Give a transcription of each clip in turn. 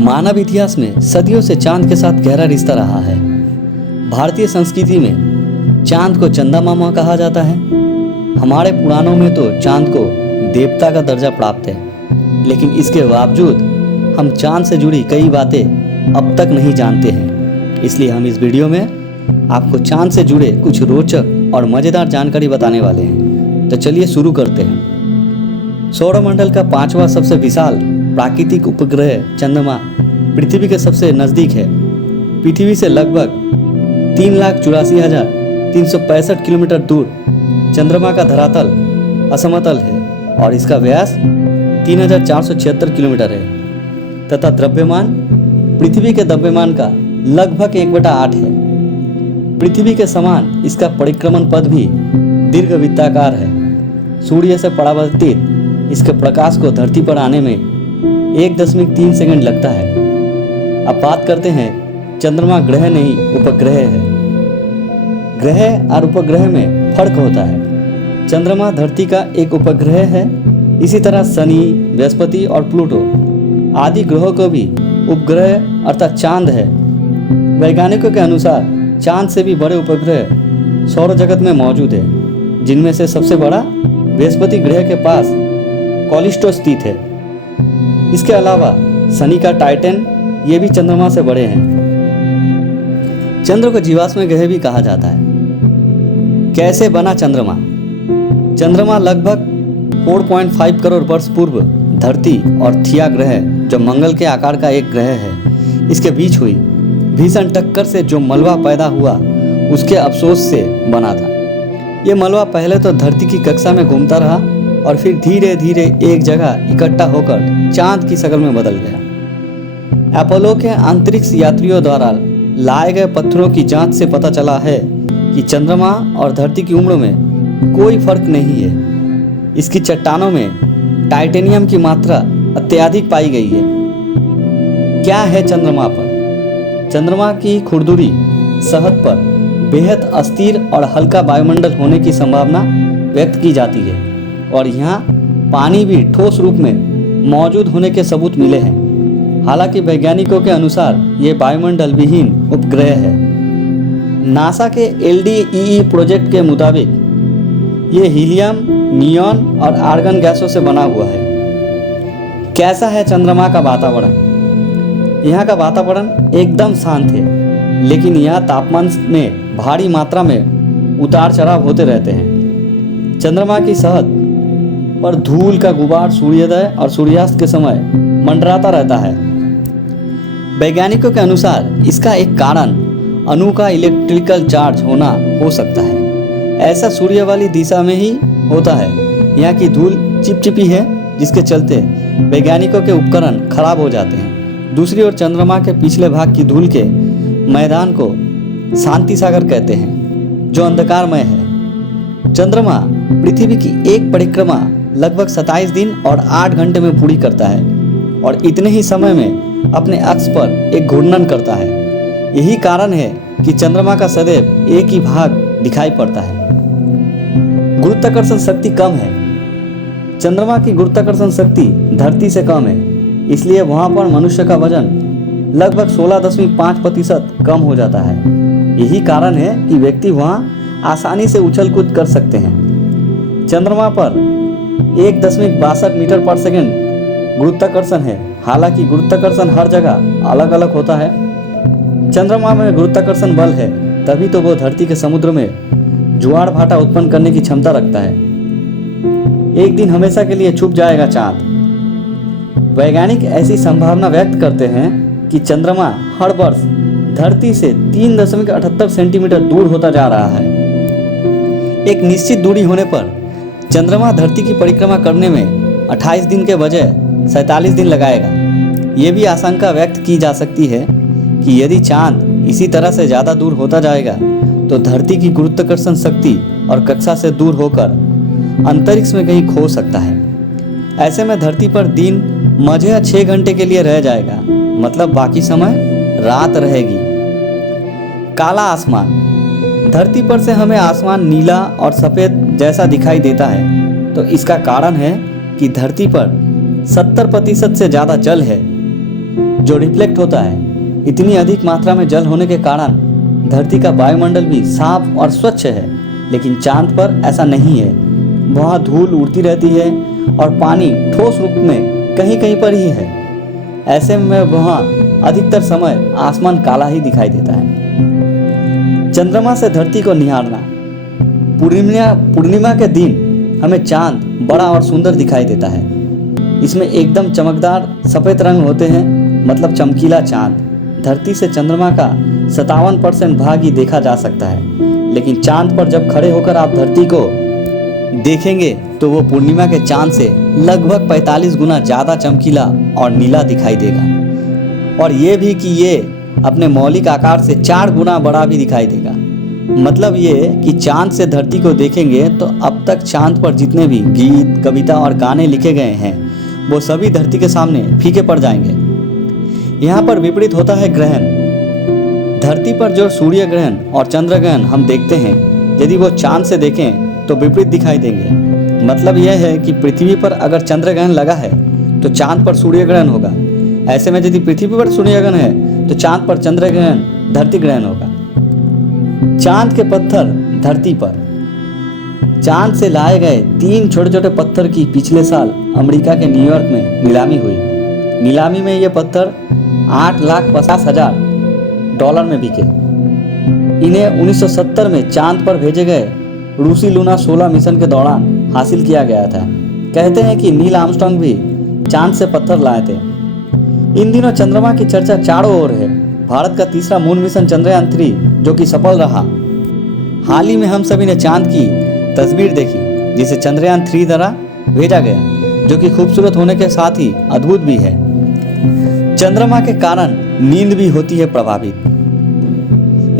मानव इतिहास में सदियों से चांद के साथ गहरा रिश्ता रहा है। भारतीय संस्कृति में चांद को चंदा मामा कहा जाता है। हमारे पुराणों में तो चांद को देवता का दर्जा प्राप्त है, लेकिन इसके बावजूद हम चांद से जुड़ी कई बातें अब तक नहीं जानते हैं। इसलिए हम इस वीडियो में आपको चांद से जुड़े कुछ रोचक और मज़ेदार जानकारी बताने वाले हैं। तो चलिए शुरू करते हैं। सौरमंडल का 5वां सबसे विशाल प्राकृतिक उपग्रह चंद्रमा पृथ्वी के सबसे नज़दीक है। पृथ्वी से लगभग 3,84,365 किलोमीटर दूर चंद्रमा का धरातल असमतल है और इसका व्यास 3,476 किलोमीटर है तथा द्रव्यमान पृथ्वी के द्रव्यमान का लगभग 1/8 है। पृथ्वी के समान इसका परिक्रमण पथ भी दीर्घवृत्ताकार है। सूर्य से परावर्तित इसके प्रकाश को धरती पर आने में 1.3 सेकंड लगता है। अब बात करते हैं चंद्रमा ग्रह नहीं उपग्रह है। ग्रह और उपग्रह में फर्क होता है। चंद्रमा धरती का एक उपग्रह है। इसी तरह शनि, बृहस्पति और प्लूटो आदि ग्रहों को भी उपग्रह अर्थात चांद है। वैज्ञानिकों के अनुसार चांद से भी बड़े उपग्रह सौर जगत में मौजूद है, जिनमें से सबसे बड़ा बृहस्पति ग्रह के पास कैलिस्टो स्थित है। इसके अलावा शनि का टाइटन ये भी चंद्रमा से बड़े हैं। चंद्र को जीवाश्म ग्रह भी कहा जाता है। कैसे बना चंद्रमा? चंद्रमा लगभग 4.5 करोड़ वर्ष पूर्व धरती और थिया ग्रह जो मंगल के आकार का एक ग्रह है, इसके बीच हुई भीषण टक्कर से जो मलबा पैदा हुआ उसके अवशोष से बना था। ये मलबा पहले तो धरती की कक्षा में घूमता रहा और फिर धीरे धीरे एक जगह इकट्ठा होकर चांद की शक्ल में बदल गया। अपोलो के अंतरिक्ष यात्रियों द्वारा लाए गए पत्थरों की जांच से पता चला है कि चंद्रमा और धरती की उम्र में कोई फर्क नहीं है। इसकी चट्टानों में टाइटेनियम की मात्रा अत्यधिक पाई गई है। क्या है चंद्रमा पर? चंद्रमा की खुरदुरी सतह पर बेहद अस्थिर और हल्का वायुमंडल होने की संभावना व्यक्त की जाती है और यहाँ पानी भी ठोस रूप में मौजूद होने के सबूत मिले हैं। हालांकि वैज्ञानिकों के अनुसार ये वायुमंडल विहीन उपग्रह है। नासा के LDEE प्रोजेक्ट के मुताबिक ये हीलियम, नियॉन और आर्गन गैसों से बना हुआ है। कैसा है चंद्रमा का वातावरण? यहाँ का वातावरण एकदम शांत है, लेकिन यहाँ तापमान में भारी मात्रा में उतार चढ़ाव होते रहते हैं। चंद्रमा की सतह पर धूल का गुबार सूर्योदय और सूर्यास्त के समय मंडराता रहता है। वैज्ञानिकों के अनुसार इसका एक कारण अणु का इलेक्ट्रिकल चार्ज होना हो सकता है। ऐसा सूर्य वाली दिशा में ही होता है। यहाँ की धूल चिपचिपी है, जिसके चलते वैज्ञानिकों के उपकरण खराब हो जाते हैं। दूसरी ओर चंद्रमा के पिछले भाग की धूल के मैदान को शांति सागर कहते हैं, जो अंधकारमय है। चंद्रमा पृथ्वी की एक परिक्रमा लगभग 27 दिन और 8 घंटे में पूरी करता है और इतने ही समय में अपने अक्ष पर एक घूर्णन करता है। यही कारण है कि चंद्रमा का सदैव एक ही भाग दिखाई पड़ता है। गुरुत्वाकर्षण शक्ति कम है। चंद्रमा की गुरुत्वाकर्षण शक्ति धरती से कम है, इसलिए वहाँ पर मनुष्य का वजन लगभग 16.5% कम हो जाता है। यही कारण है कि व्यक्ति वहाँ आसानी से उछल कूद कर सकते हैं। चंद्रमा पर 1.62 मीटर पर सेकंड गुरुत्वाकर्षण है। हालांकि गुरुत्वाकर्षण हर जगह अलग अलग होता है। चंद्रमा में गुरुत्वाकर्षण बल है, तभी तो वो धरती के समुद्र में ज्वार भाटा उत्पन्न करने की क्षमता रखता है। एक दिन हमेशा के लिए छुप जाएगा चांद। वैज्ञानिक ऐसी संभावना व्यक्त करते हैं कि चंद्रमा हर वर्ष धरती से 3.78 सेंटीमीटर दूर होता जा रहा है। एक निश्चित दूरी होने पर चंद्रमा धरती की परिक्रमा करने में 28 दिन के बजाय 47 दिन लगाएगा। ये भी आशंका व्यक्त की जा सकती है कि यदि चांद इसी तरह से ज़्यादा दूर होता जाएगा तो धरती की गुरुत्वाकर्षण शक्ति और कक्षा से दूर होकर अंतरिक्ष में कहीं खो सकता है। ऐसे में धरती पर दिन मझे 6 घंटे के लिए रह जाएगा, मतलब बाकी समय रात रहेगी। काला आसमान। धरती पर से हमें आसमान नीला और सफ़ेद जैसा दिखाई देता है, तो इसका कारण है कि धरती पर 70% से ज़्यादा जल है। जो रिफ्लेक्ट होता है। इतनी अधिक मात्रा में जल होने के कारण धरती का वायुमंडल भी साफ और स्वच्छ है, लेकिन चांद पर ऐसा नहीं है। वहाँ धूल उड़ती रहती है और पानी ठोस रूप में कहीं कहीं पर ही है। ऐसे में वहाँ अधिकतर समय आसमान काला ही दिखाई देता है। चंद्रमा से धरती को निहारना। पूर्णिमा के दिन हमें चांद बड़ा और सुंदर दिखाई देता है। इसमें एकदम चमकदार सफ़ेद रंग होते हैं, मतलब चमकीला चांद। धरती से चंद्रमा का 57% भाग ही देखा जा सकता है, लेकिन चांद पर जब खड़े होकर आप धरती को देखेंगे तो वो पूर्णिमा के चांद से लगभग 45 गुना ज़्यादा चमकीला और नीला दिखाई देगा। और ये भी कि ये अपने मौलिक आकार से 4 गुना बड़ा भी दिखाई देगा। मतलब ये कि चांद से धरती को देखेंगे तो अब तक चांद पर जितने भी गीत, कविता और गाने लिखे गए हैं वो सभी धरती के सामने फीके पड़ जाएंगे। यहाँ पर विपरीत होता है ग्रहण। धरती पर जो सूर्य ग्रहण और चंद्र ग्रहण हम देखते हैं, यदि वो चांद से देखें तो विपरीत दिखाई देंगे। मतलब यह है कि पृथ्वी पर अगर चंद्र ग्रहण लगा है तो चांद पर सूर्य ग्रहण होगा। ऐसे में यदि पृथ्वी पर सूर्य ग्रहण है तो चांद पर चंद्र ग्रहण, धरती ग्रहण होगा। चांद के पत्थर धरती पर। चांद से लाए गए 3 छोटे छोटे पत्थर की पिछले साल अमेरिका के न्यूयॉर्क में नीलामी हुई। नीलामी में ये पत्थर $8,50,000 में बिके। इन्हें 1970 में चांद पर भेजे गए रूसी लूना 16 मिशन के दौरान हासिल किया गया था। कहते हैं कि नील आर्मस्ट्रांग भी चांद से पत्थर लाए थे। इन दिनों चंद्रमा की चर्चा चारों ओर है। भारत का तीसरा मून मिशन चंद्रयान 3 जो कि सफल रहा। हाल ही में हम सभी ने चांद की तस्वीर देखी जिसे चंद्रयान 3 द्वारा भेजा गया, जो कि खूबसूरत होने के साथ ही अद्भुत भी है। चंद्रमा के कारण नींद भी होती है प्रभावित।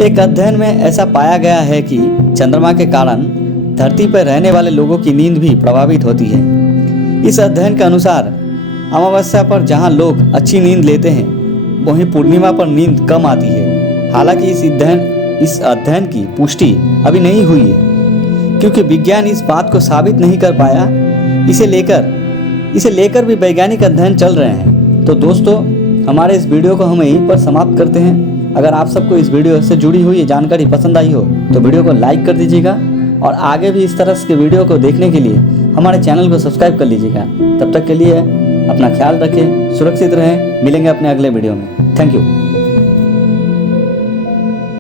एक अध्ययन में ऐसा पाया गया है कि चंद्रमा के कारण धरती पर रहने वाले लोगों की नींद भी प्रभावित होती है। इस अध्ययन के अनुसार अमावस्या पर जहां लोग अच्छी नींद लेते हैं, वहीं पूर्णिमा पर नींद कम आती है। हालांकि इस अध्ययन की पुष्टि अभी नहीं हुई है, क्योंकि विज्ञान इस बात को साबित नहीं कर पाया। इसे लेकर भी वैज्ञानिक अध्ययन चल रहे हैं। तो दोस्तों, हमारे इस वीडियो को हम यहीं पर समाप्त करते हैं। अगर आप सबको इस वीडियो से जुड़ी हुई जानकारी पसंद आई हो तो वीडियो को लाइक कर दीजिएगा, और आगे भी इस तरह के वीडियो को देखने के लिए हमारे चैनल को सब्सक्राइब कर लीजिएगा। तब तक के लिए अपना ख्याल रखें, सुरक्षित रहें। मिलेंगे अपने अगले वीडियो में। Thank you.